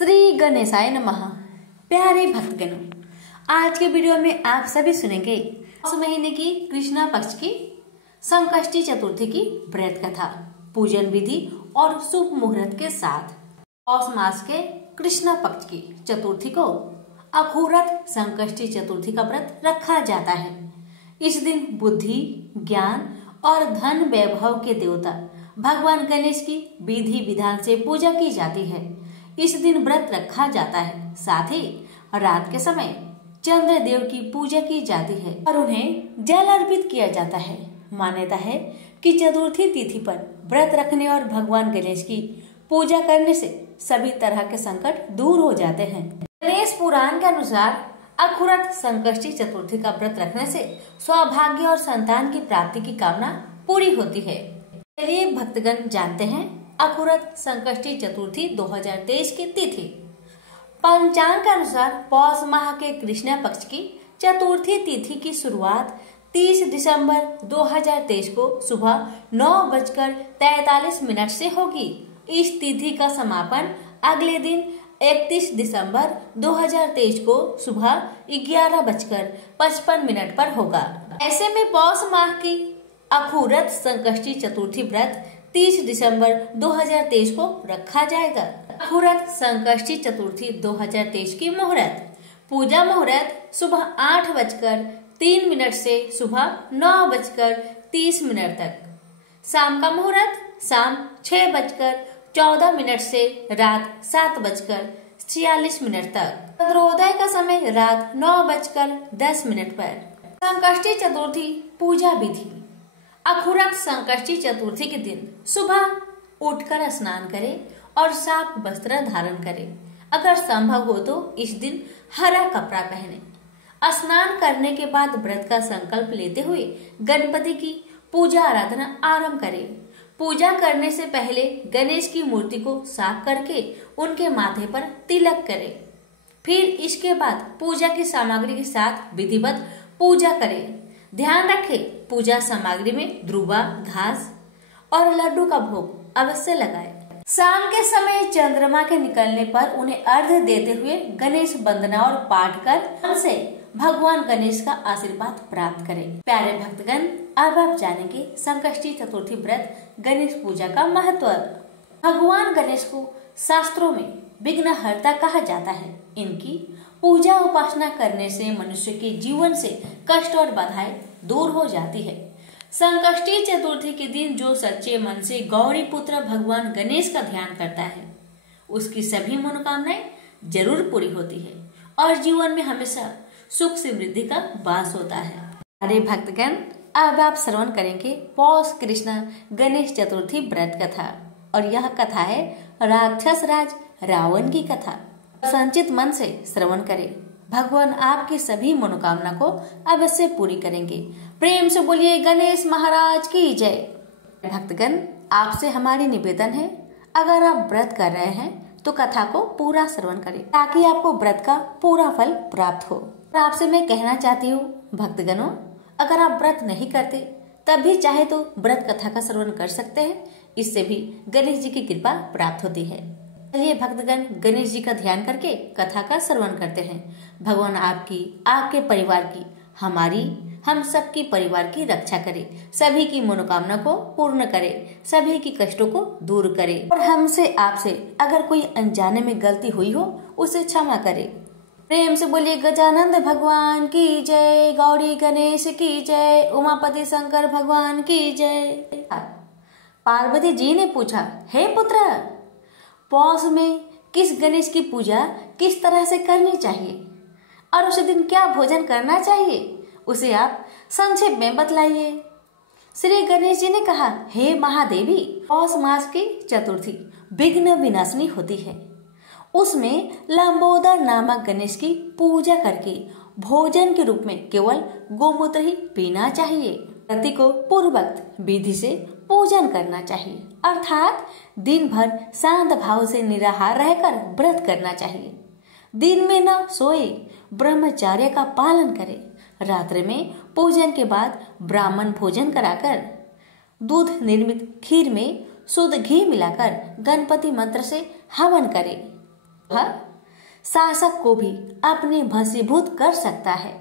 श्री गणेशाय नमः। प्यारे भक्तगणों, आज के वीडियो में आप सभी सुनेंगे पौष महीने की कृष्णा पक्ष की संकष्टी चतुर्थी की व्रत कथा, पूजन विधि और शुभ मुहूर्त के साथ। पौष मास के कृष्णा पक्ष की चतुर्थी को अखुरत संकष्टी चतुर्थी का व्रत रखा जाता है। इस दिन बुद्धि, ज्ञान और धन वैभव के देवता भगवान गणेश की विधि विधान से पूजा की जाती है। इस दिन व्रत रखा जाता है। साथ ही रात के समय चंद्र देव की पूजा की जाती है और उन्हें जल अर्पित किया जाता है। मान्यता है कि चतुर्थी तिथि पर व्रत रखने और भगवान गणेश की पूजा करने से सभी तरह के संकट दूर हो जाते हैं। गणेश पुराण के अनुसार अखुरत संकष्टी चतुर्थी का व्रत रखने से सौभाग्य और संतान की प्राप्ति की कामना पूरी होती है। चलिए भक्तगण जानते हैं अखुरत संकष्टी चतुर्थी 2023 की तिथि। पंचांग के अनुसार पौष माह के कृष्णा पक्ष की चतुर्थी तिथि की शुरुआत 30 दिसंबर 2023 को सुबह 9:43 से होगी। इस तिथि का समापन अगले दिन 31 दिसंबर 2023 को सुबह 11:55 पर होगा। ऐसे में पौष माह की अखुरत संकष्टी चतुर्थी व्रत 30 दिसंबर 2023 को रखा जाएगा। अखुरत संकष्टी चतुर्थी 2023 की मुहूर्त। पूजा मुहूर्त सुबह 8:03 से सुबह 9:30 तक। शाम का मुहूर्त शाम 6:14 से रात 7:46 तक। चंद्रोदय का समय रात 9:10 पर। संकष्टी चतुर्थी पूजा विधि। अखुरत संकष्टी चतुर्थी के दिन सुबह उठकर स्नान करें और साफ वस्त्र धारण करें। अगर संभव हो तो इस दिन हरा कपड़ा पहने। स्नान करने के बाद व्रत का संकल्प लेते हुए गणपति की पूजा आराधना आरंभ करें। पूजा करने से पहले गणेश की मूर्ति को साफ करके उनके माथे पर तिलक करें। फिर इसके बाद पूजा की सामग्री के साथ विधिवत पूजा करें। ध्यान रखें, पूजा सामग्री में ध्रुवा, घास और लड्डू का भोग अवश्य लगाएं। शाम के समय चंद्रमा के निकलने पर उन्हें अर्घ्य देते हुए गणेश वंदना और पाठ कर हमसे भगवान गणेश का आशीर्वाद प्राप्त करें। प्यारे भक्तगण, अब आप जानेंगे संकष्टी चतुर्थी व्रत गणेश पूजा का महत्व। भगवान गणेश को शास्त्रों में विघ्नहर्ता कहा जाता है। इनकी पूजा उपासना करने से मनुष्य के जीवन से कष्ट और बाधाएं दूर हो जाती है। संकष्टी चतुर्थी के दिन जो सच्चे मन से गौरी पुत्र भगवान गणेश का ध्यान करता है, उसकी सभी मनोकामनाएं जरूर पूरी होती है और जीवन में हमेशा सुख समृद्धि का वास होता है। अरे भक्तगण, अब आप श्रवण करेंगे पौष कृष्ण गणेश चतुर्थी व्रत कथा और यह कथा है राक्षस राज रावण की कथा। संचित मन से श्रवण करें। भगवान आपकी सभी मनोकामना को अवश्य पूरी करेंगे। प्रेम से बोलिए गणेश महाराज की जय। भक्तगण, आपसे हमारी निवेदन है, अगर आप व्रत कर रहे हैं तो कथा को पूरा श्रवण करें ताकि आपको व्रत का पूरा फल प्राप्त हो। और आपसे मैं कहना चाहती हूँ भक्तगणों, अगर आप व्रत नहीं करते तब भी चाहे तो व्रत कथा का श्रवण कर सकते हैं। इससे भी गणेश जी की कृपा प्राप्त होती है। चलिए भक्तगण, गणेश जी का ध्यान करके कथा का श्रवण करते हैं। भगवान आपकी, आपके परिवार की, हमारी, हम सबकी परिवार की रक्षा करे, सभी की मनोकामना को पूर्ण करे, सभी की कष्टों को दूर करे और हमसे आपसे अगर कोई अनजाने में गलती हुई हो उसे क्षमा करे। प्रेम से बोलिए गजानंद भगवान की जय, गौरी गणेश की जय, उमापति शंकर भगवान की जय। पार्वती जी ने पूछा, हे पुत्र, पौष में किस गणेश की पूजा किस तरह से करनी चाहिए और उस दिन क्या भोजन करना चाहिए, उसे आप संक्षेप में बतलाइए। श्री गणेश जी ने कहा, हे महादेवी, पौष मास की चतुर्थी विघ्न विनाशिनी होती है। उसमें लंबोदर नामक गणेश की पूजा करके भोजन के रूप में केवल गोमूत्र ही पीना चाहिए। पति को पूर्वक विधि से पूजन करना चाहिए, अर्थात दिन भर शांत भाव से निराहार रहकर व्रत करना चाहिए। दिन में न सोए, ब्रह्मचर्य का पालन करें। रात्रि में पूजन के बाद ब्राह्मण भोजन कराकर दूध निर्मित खीर में शुद्ध घी मिलाकर गणपति मंत्र से हवन करें। हर शासक को भी अपने भस्मीभूत कर सकता है।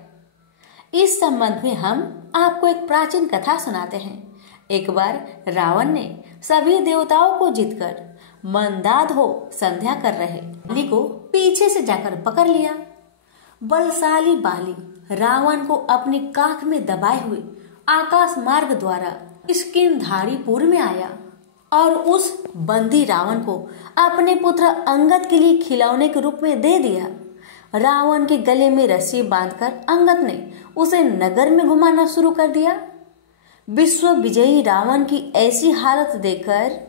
इस संबंध में हम आपको एक प्राचीन कथा सुनाते हैं। एक बार रावण ने सभी देवताओं को जीतकर मंदाद हो संध्या कर रहे बाली को पीछे से जाकर पकड़ लिया। बलशाली बाली रावण को अपनी काख में दबाए हुए आकाश मार्ग द्वारा किष्किंधारीपुर में आया और उस बंदी रावण को अपने पुत्र अंगद के लिए खिलौने के रूप में दे दिया। रावण के गले में रस्सी बांधकर अंगद ने उसे नगर में घुमाना शुरू कर दिया। विश्व विजयी रावण की ऐसी हालत देखकर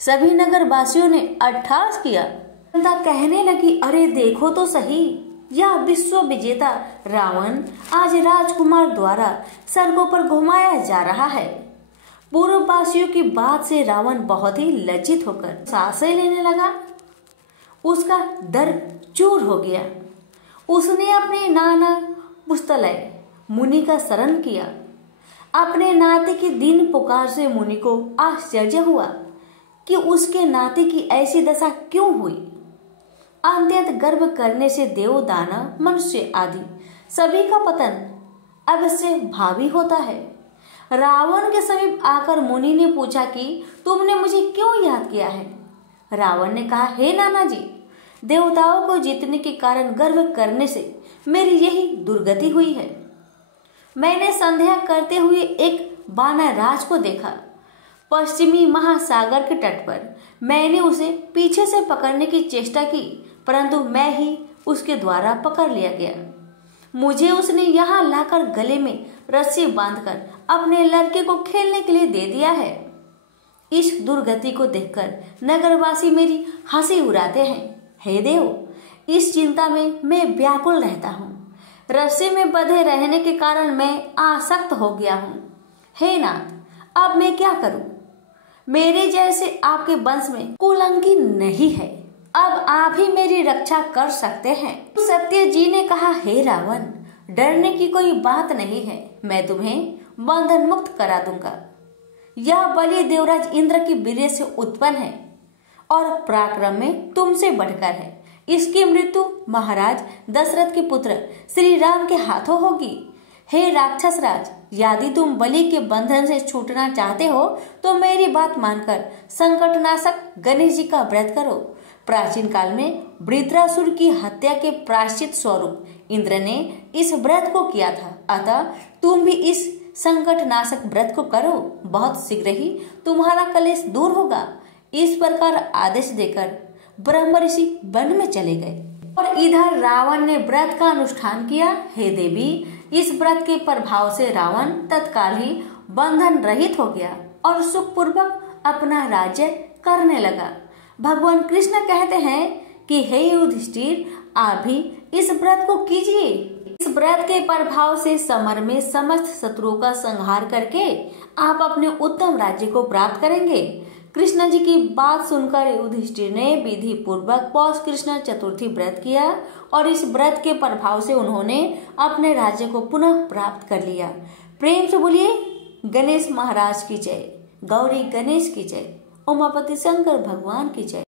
सभी नगर वासियों ने अट्टहास किया। जनता कहने लगी, अरे देखो तो सही, यह विश्व विजेता रावण आज राजकुमार द्वारा सड़कों पर घुमाया जा रहा है। पूर्ववासियों की बात से रावण बहुत ही लज्जित होकर सांसें लेने लगा। उसका डर चूर हो गया। उसने अपने नाना पुस्तलय मुनि का शरण किया। अपने नाते की दीन पुकार से मुनि को आश्चर्य हुआ कि उसके नाते की ऐसी दशा क्यों हुई। अत्यंत गर्व करने से देव, दानव, मनुष्य आदि सभी का पतन अवश्य भावी होता है। रावण के समीप आकर मुनि ने पूछा कि तुमने मुझे क्यों याद किया है। रावण ने कहा, हे नाना जी, देवताओं को जीतने के कारण गर्व करने से मेरी यही दुर्गति हुई है। मैंने संध्या करते हुए एक वानर राज को देखा। पश्चिमी महासागर के तट पर मैंने उसे पीछे से पकड़ने की चेष्टा की, परंतु मैं ही उसके द्वारा पकड़ लिया गया। मुझे उसने यहाँ लाकर गले में रस्सी बांधकर अपने लड़के को खेलने के लिए दे दिया है। इस दुर्गति को देखकर नगरवासी मेरी हंसी उड़ाते हैं। हे देव, इस चिंता में मैं व्याकुल रहता हूँ। रस्सी में बंधे रहने के कारण मैं आसक्त हो गया हूँ। हे नाथ, अब मैं क्या करूँ? मेरे जैसे आपके वंश में कुलंकी नहीं है। अब आप ही मेरी रक्षा कर सकते हैं। सत्य जी ने कहा, हे रावण, डरने की कोई बात नहीं है। मैं तुम्हें बंधन मुक्त करा दूंगा। यह बलि देवराज इंद्र की वीर्य से उत्पन्न है और पराक्रम में तुमसे बढ़कर है। इसकी मृत्यु महाराज दशरथ के पुत्र श्री राम के हाथों होगी। हे राक्षस राज, यदि तुम बलि के बंधन से छूटना चाहते हो तो मेरी बात मानकर संकटनाशक गणेश जी का व्रत करो। प्राचीन काल में वृत्रासुर की हत्या के प्रायश्चित स्वरूप इंद्र ने इस व्रत को किया था। अतः तुम भी इस संकटनाशक व्रत को करो। बहुत शीघ्र ही तुम्हारा कलेश दूर होगा। इस प्रकार आदेश देकर ब्रह्म ऋषि वन में चले गए और इधर रावण ने व्रत का अनुष्ठान किया। हे देवी, इस व्रत के प्रभाव से रावण तत्काल ही बंधन रहित हो गया और सुखपूर्वक अपना राज्य करने लगा। भगवान कृष्ण कहते हैं कि हे युधिष्ठिर, आप भी इस व्रत को कीजिए। इस व्रत के प्रभाव से समर में समस्त शत्रुओं का संहार करके आप अपने उत्तम राज्य को प्राप्त करेंगे। कृष्ण जी की बात सुनकर युधिष्ठिर ने विधि पूर्वक पौष कृष्ण चतुर्थी व्रत किया और इस व्रत के प्रभाव से उन्होंने अपने राज्य को पुनः प्राप्त कर लिया। प्रेम से बोलिए गणेश महाराज की जय, गौरी गणेश की जय, उमापति शंकर भगवान की जय।